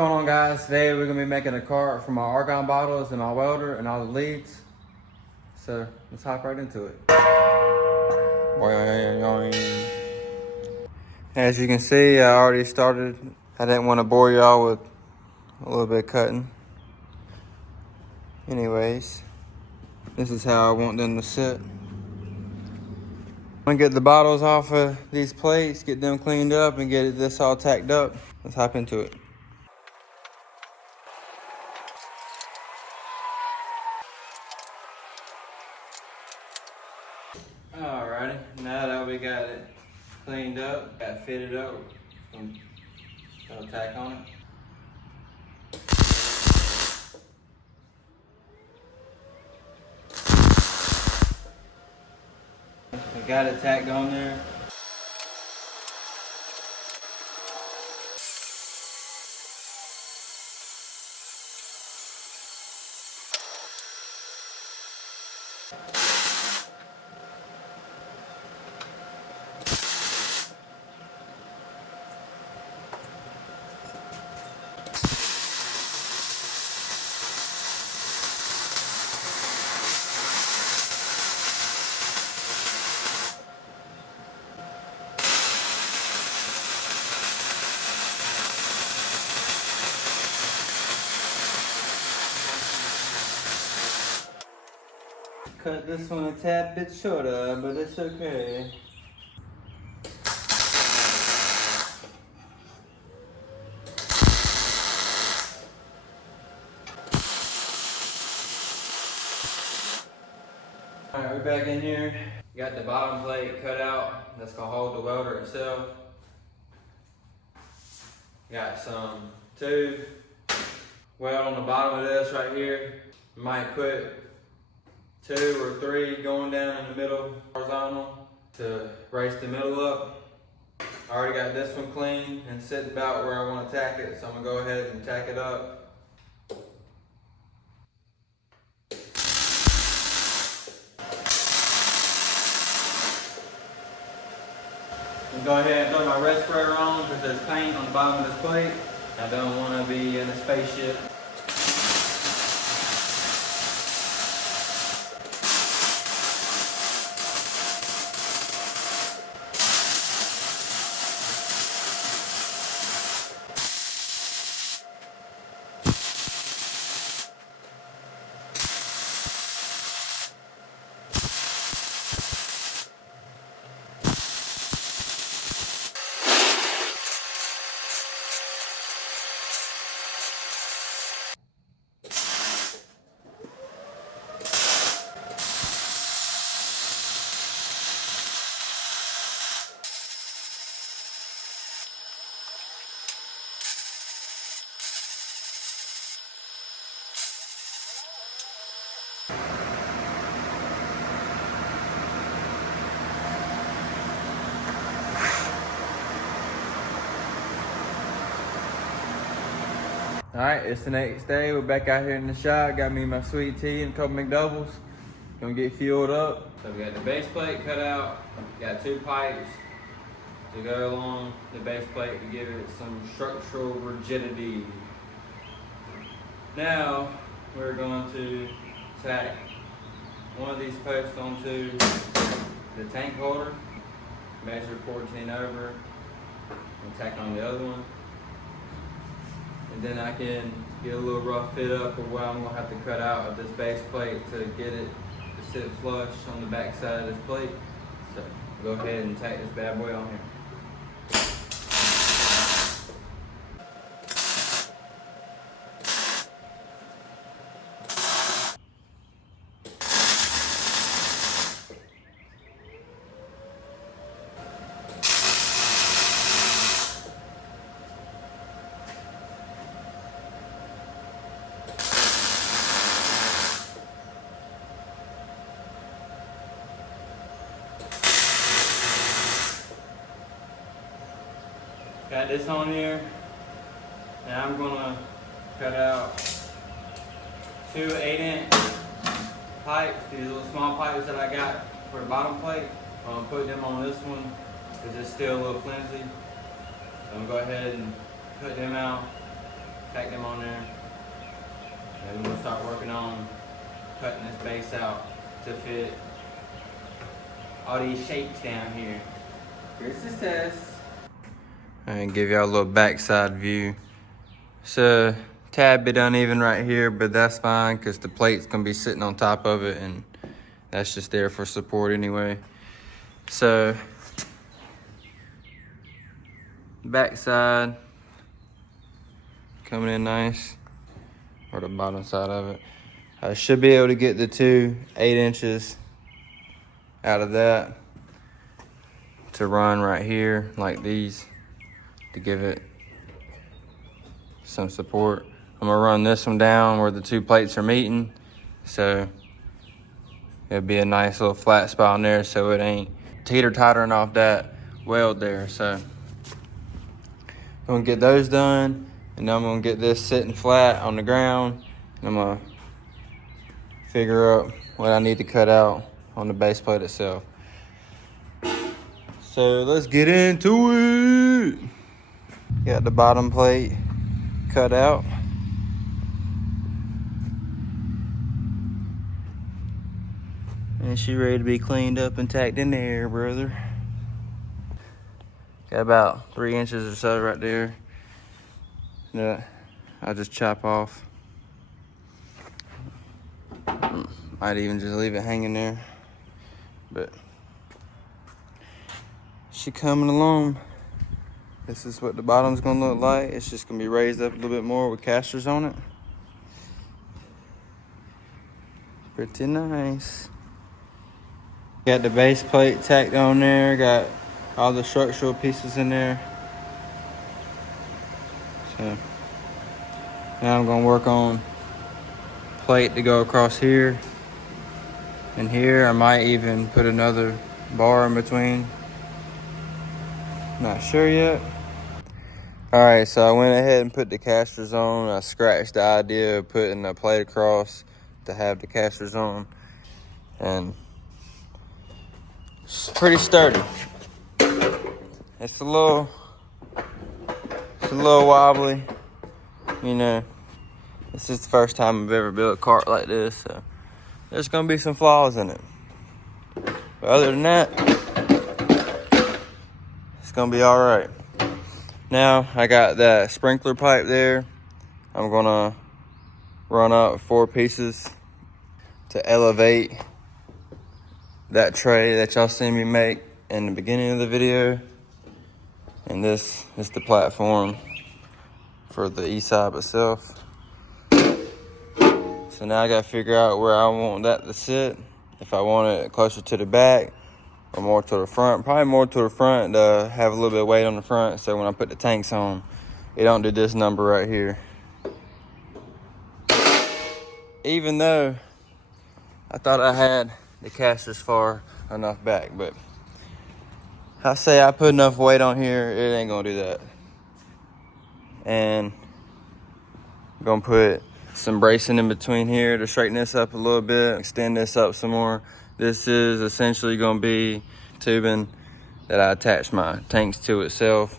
going on, guys? Today we're gonna be making a cart for my argon bottles and my welder and all the leads. So let's hop right into it. As you can see, I already started. I didn't want to bore y'all with a little bit of cutting. Anyways, this is how I want them to sit. I'm gonna get the bottles off of these plates, get them cleaned up, and get this all tacked up. Let's hop into it. Alrighty, now that we got it cleaned up, got fitted up, I'll tack on it. I got it tacked on there. Cut this one a tad bit shorter, but it's okay. Alright, we're back in here. Got the bottom plate cut out. That's gonna hold the welder itself. Got some tube weld on the bottom of this right here. Might put 2 or 3 going down in the middle horizontal to raise the middle up. I already got this one clean and sitting about where I want to tack it, so I'm gonna go ahead and tack it up. And go ahead and throw my respirator on because there's paint on the bottom of this plate. I don't want to be in a spaceship. Alright, it's the next day. We're back out here in the shop. Got me my sweet tea and a couple McDoubles. Gonna get fueled up. So we got the base plate cut out. Got 2 pipes to go along the base plate to give it some structural rigidity. Now we're going to tack one of these posts onto the tank holder. Measure 14 over and tack on the other one. And then I can get a little rough fit up of what I'm gonna have to cut out of this base plate to get it to sit flush on the back side of this plate. So go ahead and tack this bad boy on here. Got this on here, and I'm gonna cut out 2 8-inch pipes, these little small pipes that I got for the bottom plate. I'm gonna put them on this one because it's still a little flimsy. So I'm gonna go ahead and cut them out tack them on there. And we'll start working on cutting this base out to fit all these shapes down here. Here's the test. And give y'all a little backside view. It's a tad bit uneven right here, but that's fine because the plate's gonna be sitting on top of it and that's just there for support anyway. So, backside coming in nice, or the bottom side of it. I should be able to get the two 8 inches out of that to run right here like these to give it some support. I'm gonna run this one down where the two plates are meeting, so it'll be a nice little flat spot on there so it ain't teeter-tottering off that weld there. So I'm gonna get those done, and then I'm gonna get this sitting flat on the ground, and I'm gonna figure out what I need to cut out on the base plate itself. So let's get into it. Got the bottom plate cut out. And she ready to be cleaned up and tacked in there, brother. Got about 3 inches or so right there that I'll just chop off. Might even just leave it hanging there. But she coming along. This is what the bottom's gonna look like. It's just gonna be raised up a little bit more with casters on it. Pretty nice. Got the base plate tacked on there. Got all the structural pieces in there. So now I'm gonna work on plate to go across here and here. I might even put another bar in between. Not sure yet. All right, so I went ahead and put the casters on. I scratched the idea of putting a plate across to have the casters on, and it's pretty sturdy. It's a little wobbly, you know. This is the first time I've ever built a cart like this, so there's gonna be some flaws in it. But other than that, it's gonna be all right. Now I got that sprinkler pipe there. I'm gonna run up 4 pieces to elevate that tray that y'all seen me make in the beginning of the video. And this is the platform for the E-side itself. So now I gotta figure out where I want that to sit. If I want it closer to the back or more to the front. Probably more to the front to have a little bit of weight on the front, so when I put the tanks on, it don't do this number right here. Even though I thought I had the casters far enough back, but I say I put enough weight on here, it ain't gonna do that. And I'm gonna put some bracing in between here to straighten this up a little bit, extend this up some more. This is essentially gonna be tubing that I attach my tanks to itself,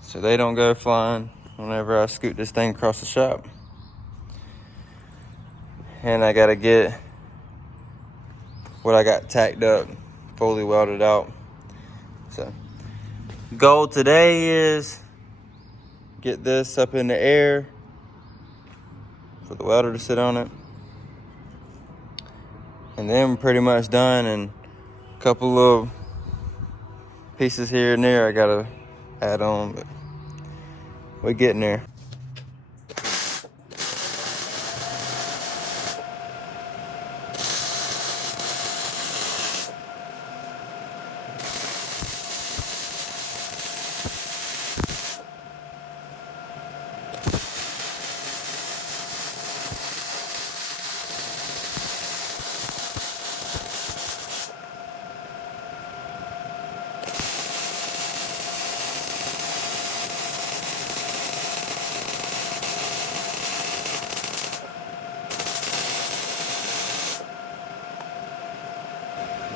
so they don't go flying whenever I scoot this thing across the shop. And I gotta get what I got tacked up fully welded out. So goal today is get this up in the air for the welder to sit on it, and then we're pretty much done. And a couple little pieces here and there I gotta add on, but we're getting there.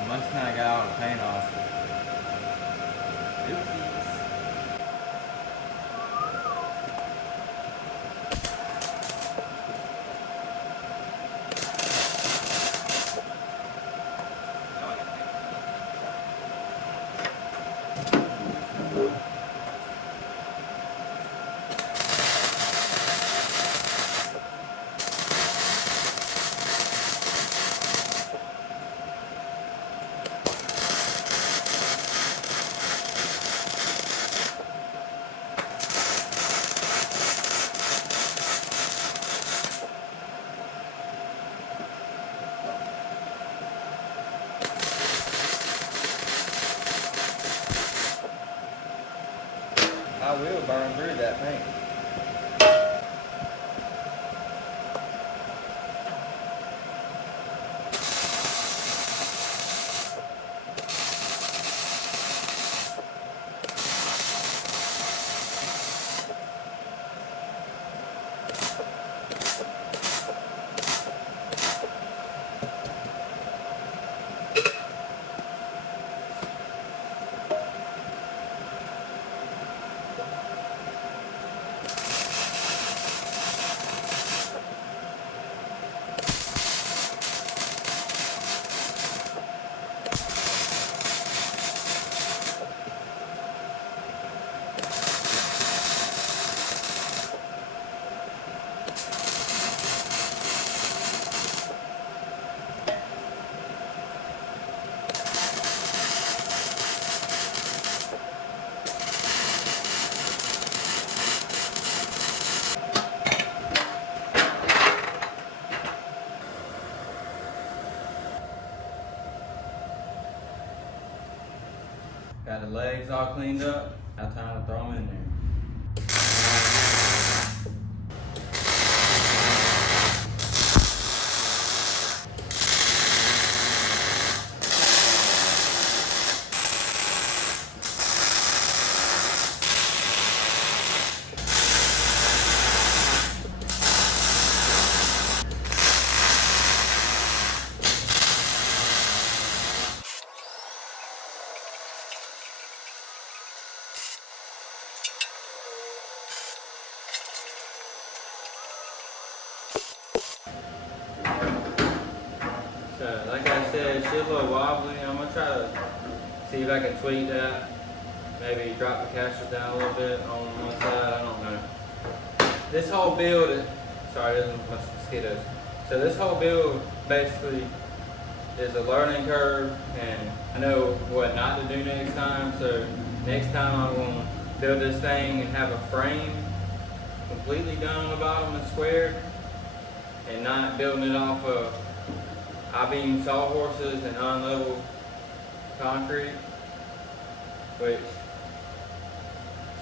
Must not got all the paint off. Oopsies. Got the legs all cleaned up. Now time to throw them in there. So, like I said, she's a little wobbly. I'm gonna try to see if I can tweak that. Maybe drop the casters down a little bit on one side. I don't know. This whole build, sorry, there's much mosquitoes. So this whole build basically is a learning curve, and I know what not to do next time. So next time I'm gonna build this thing and have a frame completely done on the bottom and squared, and not building it off of I-beam sawhorses and unlevel concrete, which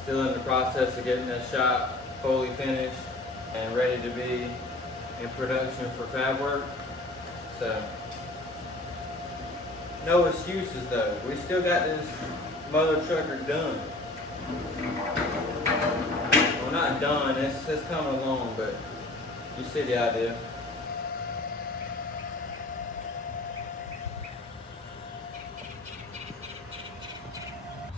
still in the process of getting this shop fully finished and ready to be in production for fab work. So no excuses though. We still got this mother trucker done. Well, not done, it's coming along, but you see the idea.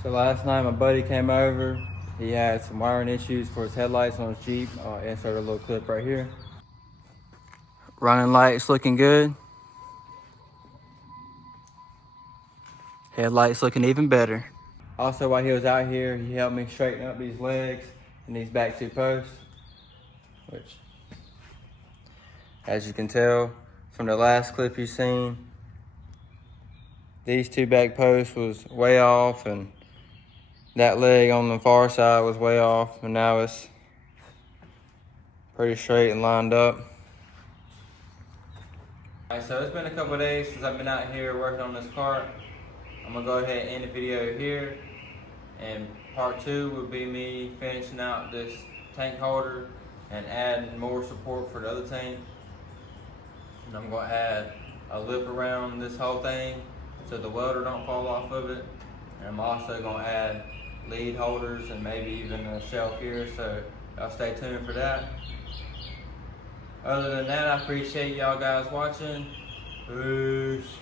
So last night my buddy came over. He had some wiring issues for his headlights on his Jeep. I'll insert a little clip right here. Running lights looking good. Headlights looking even better. Also, while he was out here, he helped me straighten up these legs and these back two posts, which, as you can tell from the last clip you've seen, these two back posts was way off, and that leg on the far side was way off, and now it's pretty straight and lined up. Alright, so it's been a couple of days since I've been out here working on this cart. I'm gonna go ahead and end the video here, and part 2 will be me finishing out this tank holder and adding more support for the other tank. And I'm gonna add a lip around this whole thing so the welder don't fall off of it. And I'm also gonna add lead holders and maybe even a shelf here, so y'all stay tuned for that. Other than that, I appreciate y'all guys watching. Peace.